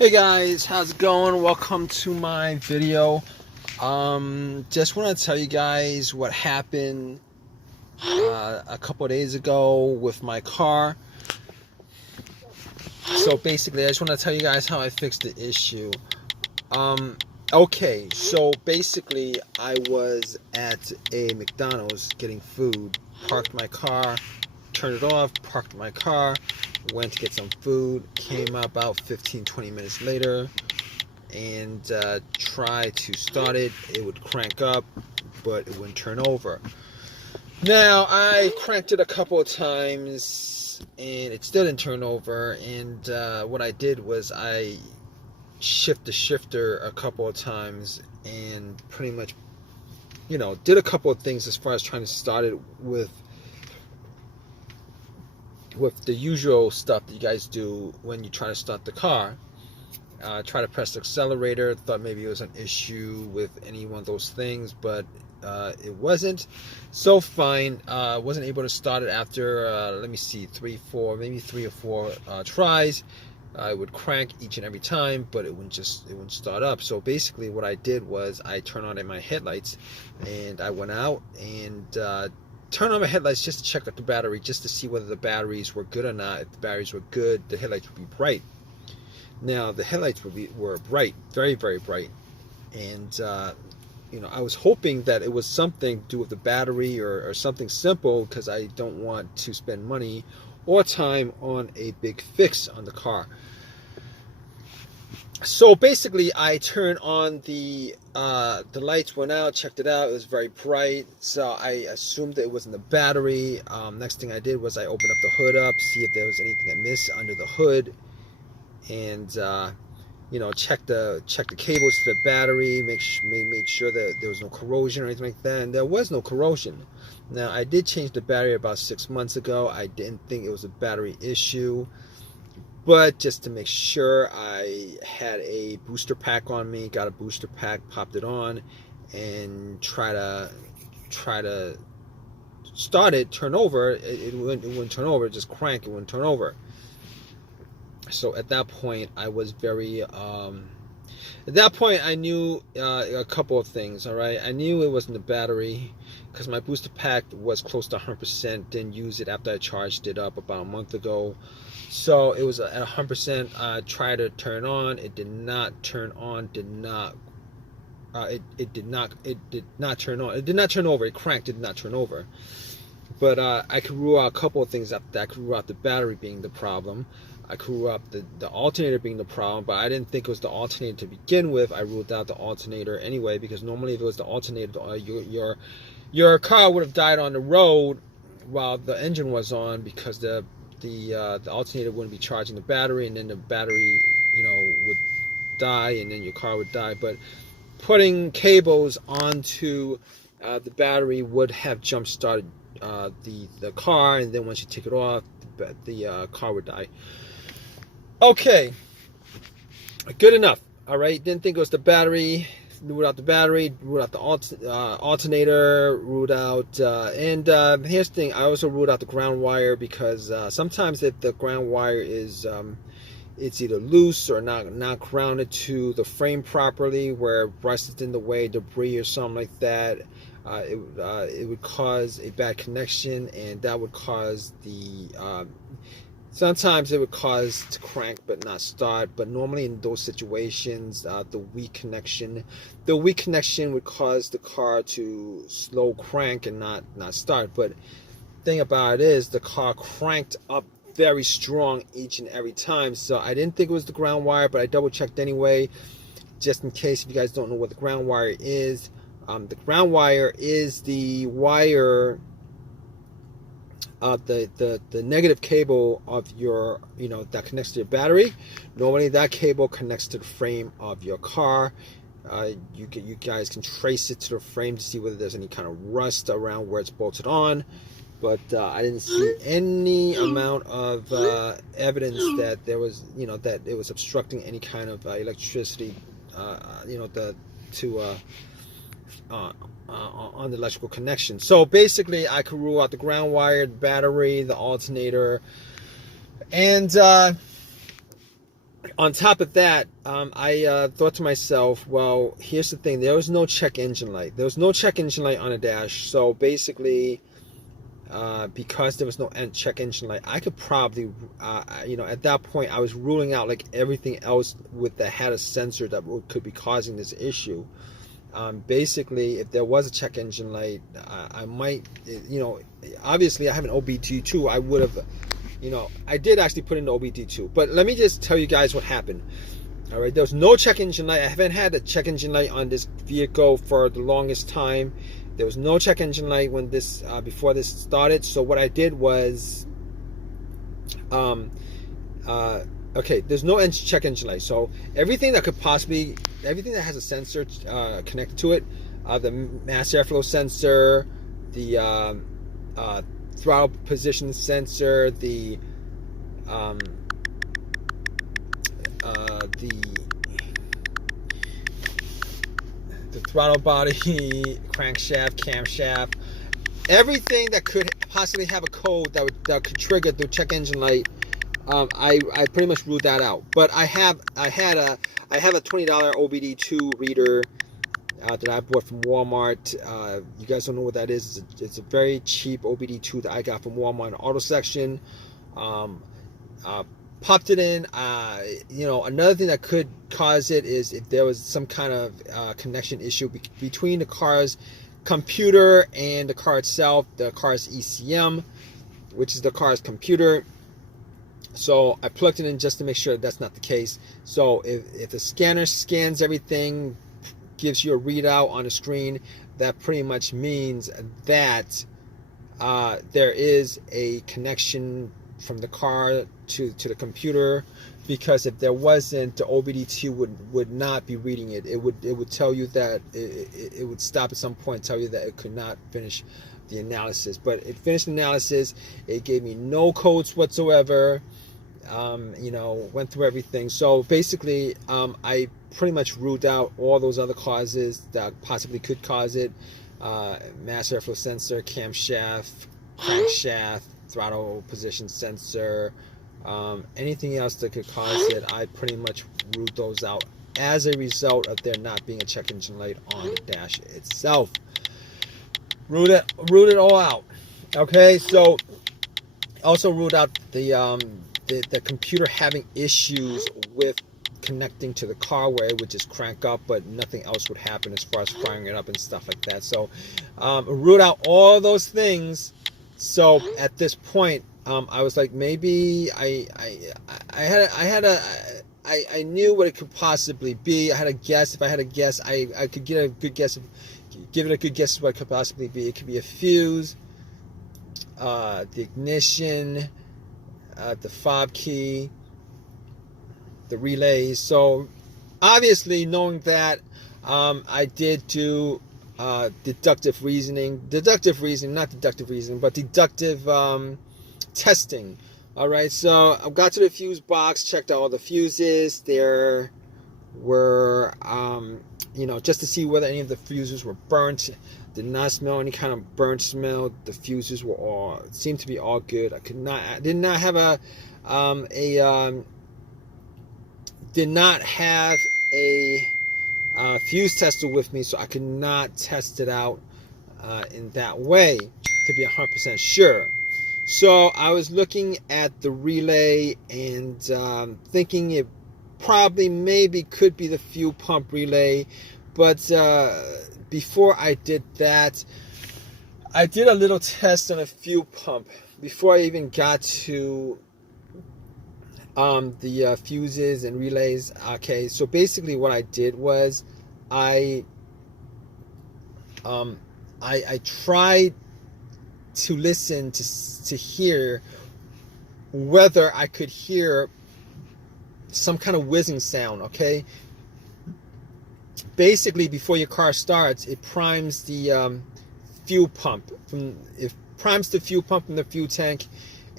Hey guys, how's it going? Welcome to my video. Just want to tell you guys what happened a couple of days ago with my car. So basically, I just want to tell you guys how I fixed the issue. Okay, so basically, I was at a McDonald's getting food, parked my car, turned it off, parked my car, went to get some food, came out about 15-20 minutes later, and tried to start it. It would crank up, but it wouldn't turn over. Now, I cranked it a couple of times, and it still didn't turn over, and what I did was I shifted the shifter a couple of times and pretty much, did a couple of things as far as trying to start it with the usual stuff that you guys do when you try to start the car. Try to press the accelerator, thought maybe it was an issue with any one of those things, but it wasn't. So fine, wasn't able to start it after, let me see, three or four tries. I would crank each and every time, but it wouldn't start up. So basically what I did was I turned on my headlights, and I went out and turned on my headlights just to check out the battery, just to see whether the batteries were good or not. If the batteries were good, the headlights would be bright. Now the headlights were bright, very, very bright, and I was hoping that it was something to do with the battery or something simple, because I don't want to spend money or time on a big fix on the car. So basically, I turned on the lights, went out, checked it out. It was very bright, so I assumed that it wasn't the battery. Next thing I did was I opened up the hood up, see if there was anything amiss under the hood, and check the cables to the battery, made sure that there was no corrosion or anything like that, and there was no corrosion. Now, I did change the battery about 6 months ago. I didn't think it was a battery issue, but just to make sure, I had a booster pack on me, got a booster pack, popped it on, and try to start it, turn over. It wouldn't turn over, just crank, it wouldn't turn over. So at that point, I was very, at that point, I knew a couple of things, all right? I knew it wasn't the battery, because my booster pack was close to 100%, didn't use it after I charged it up about a month ago. So it was at 100%, I tried to turn on, it did not turn on, it did not turn on, it did not turn over, it cranked, it did not turn over. But I could rule out a couple of things after that. I could rule out the battery being the problem. I could rule out the alternator being the problem, but I didn't think it was the alternator to begin with. I ruled out the alternator anyway, because normally if it was the alternator, your car would have died on the road while the engine was on, because the alternator wouldn't be charging the battery, and then the battery would die, and then your car would die. But putting cables onto the battery would have jump started the car, and then once you take it off, the car would die. Okay, good enough. All right, didn't think it was the battery. Ruled out the battery, ruled out the alternator, ruled out, and here's the thing, I also ruled out the ground wire, because sometimes if the ground wire is it's either loose or not grounded to the frame properly, where rust is in the way, debris or something like that, it would cause a bad connection, and that would cause sometimes it would cause to crank but not start. But normally in those situations, the weak connection would cause the car to slow crank and not start. But the thing about it is, the car cranked up very strong each and every time. So I didn't think it was the ground wire, but I double checked anyway, just in case if you guys don't know what the ground wire is. The ground wire is the wire, the negative cable of your, that connects to your battery. Normally that cable connects to the frame of your car. You guys can trace it to the frame to see whether there's any kind of rust around where it's bolted on. But I didn't see any amount of evidence that there was, that it was obstructing any kind of electricity, on the electrical connection. So basically, I could rule out the ground wire, the battery, the alternator, and On top of that, I thought to myself, well, here's the thing. There was no check engine light. There was no check engine light on the dash. So basically, because there was no check engine light, I could probably, at that point, I was ruling out like everything else that had a sensor that could be causing this issue. Basically, if there was a check engine light, I might, obviously I have an OBD2. I would have, I did actually put in the OBD2. But let me just tell you guys what happened. All right, there was no check engine light. I haven't had a check engine light on this vehicle for the longest time. There was no check engine light when before this started. So what I did was, okay, there's no check engine light. So everything that has a sensor connected to it, the mass airflow sensor, the throttle position sensor, the throttle body, crankshaft, camshaft, everything that could possibly have a code that could trigger the check engine light, I pretty much ruled that out. But I have a $20 OBD2 reader that I bought from Walmart. You guys don't know what that is. It's a very cheap OBD2 that I got from Walmart in the auto section. Popped it in. Another thing that could cause it is if there was some kind of connection issue between the car's computer and the car itself, the car's ECM, which is the car's computer. So I plugged it in just to make sure that's not the case. So if the scanner scans everything, gives you a readout on the screen, that pretty much means that there is a connection from the car to the computer, because if there wasn't, the OBD2 would not be reading it. It would tell you that it would stop at some point, tell you that it could not finish the analysis. But it finished the analysis. It gave me no codes whatsoever. Went through everything. So basically, I pretty much ruled out all those other causes that possibly could cause it. Mass airflow sensor, camshaft, crankshaft, throttle position sensor, anything else that could cause it, I pretty much ruled those out as a result of there not being a check engine light on the dash itself. Ruled it all out. Okay, so also ruled out the computer having issues with connecting to the car, where it would just crank up but nothing else would happen as far as firing it up and stuff like that. So ruled out all those things. So at this point, I was like, maybe I knew what it could possibly be. I had a guess. If I had a guess, I could get a good guess. Give it a good guess of what it could possibly be. It could be a fuse, the ignition, the fob key, the relays. So obviously, knowing that, I did do deductive testing. All right, so I got to the fuse box, checked out all the fuses. There were, just to see whether any of the fuses were burnt. Did not smell any kind of burnt smell. The fuses seemed to be all good. I did not have a fuse tester with me, so I could not test it out in that way to be 100% sure. So I was looking at the relay and thinking it maybe could be the fuel pump relay. But before I did that, I did a little test on a fuel pump before I even got to the fuses and relays. Okay, so basically what I did was I tried to listen to hear whether I could hear some kind of whizzing sound. Okay, basically before your car starts, it primes the fuel pump from the fuel tank,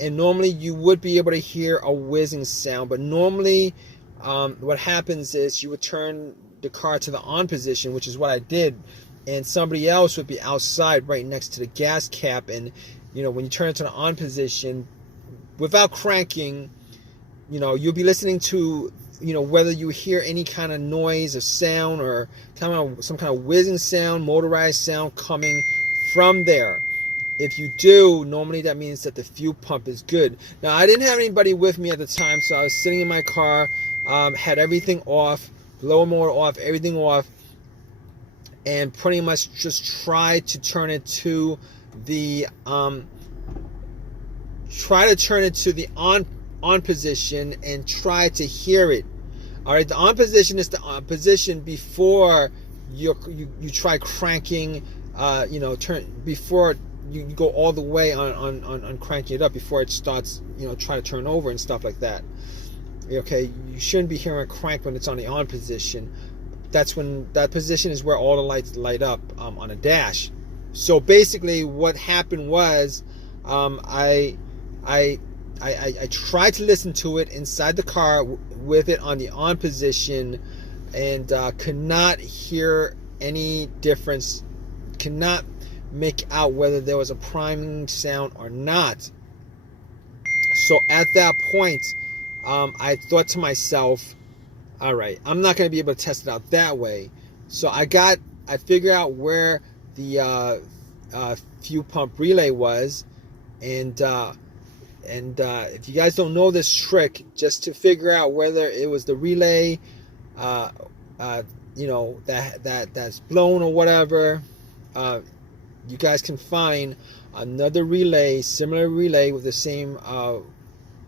and normally you would be able to hear a whizzing sound. But normally what happens is you would turn the car to the on position, which is what I did, and somebody else would be outside right next to the gas cap, and when you turn it to the on position without cranking, you'll be listening to, whether you hear any kind of noise or sound or some kind of whizzing sound, motorized sound coming from there. If you do, normally that means that the fuel pump is good. Now, I didn't have anybody with me at the time, so I was sitting in my car, had everything off, blower motor off, everything off, and pretty much just tried to turn it to the on position and try to hear it. All right, the on position is the on position before you try cranking. Before you go all the way on cranking it up, before it starts, try to turn over and stuff like that. Okay, you shouldn't be hearing a crank when it's on the on position. That's when that position is where all the lights light up on a dash. So basically, what happened was, I tried to listen to it inside the car with it on the on position, and could not hear any difference. Cannot make out whether there was a priming sound or not. So at that point, I thought to myself, all right, I'm not going to be able to test it out that way. So I figured out where the fuel pump relay was, and if you guys don't know this trick, just to figure out whether it was the relay, that's blown or whatever, you guys can find another relay, similar relay with the same,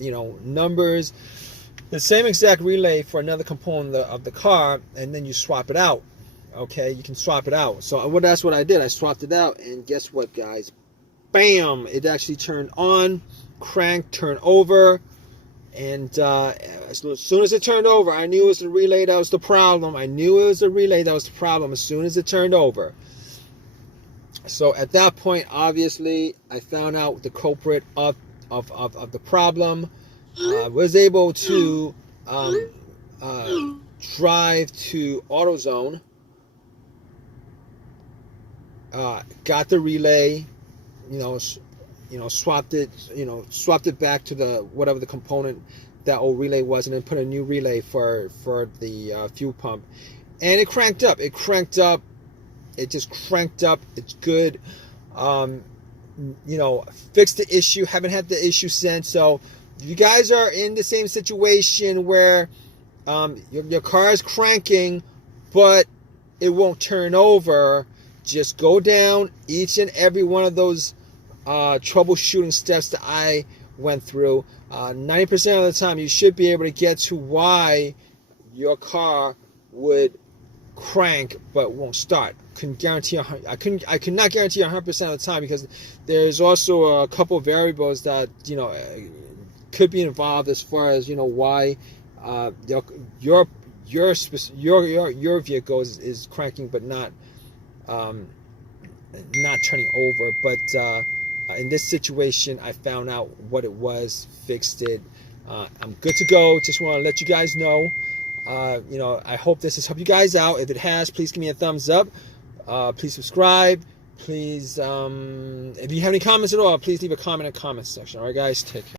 numbers, the same exact relay for another component of the car, and then you swap it out. Okay, you can swap it out. So that's what I did. I swapped it out, and guess what, guys? Bam! It actually turned on, cranked, turned over, and as soon as it turned over, I knew it was the relay that was the problem. As soon as it turned over. So at that point, obviously, I found out the culprit of the problem. Was able to drive to AutoZone. Got the relay, swapped it back to the whatever the component that old relay was, and then put a new relay for the fuel pump, and it cranked up. It just cranked up. It's good. Fixed the issue. Haven't had the issue since. So if you guys are in the same situation where your car is cranking, but it won't turn over, just go down each and every one of those troubleshooting steps that I went through. 90% of the time, you should be able to get to why your car would crank but won't start. I cannot guarantee 100% of the time, because there's also a couple of variables that could be involved as far as why your vehicle is cranking but not turning over. But in this situation, I found out what it was, fixed it. I'm good to go. Just want to let you guys know. I hope this has helped you guys out. If it has, please give me a thumbs up. Please subscribe. Please, if you have any comments at all, please leave a comment in the comment section. All right, guys, take care.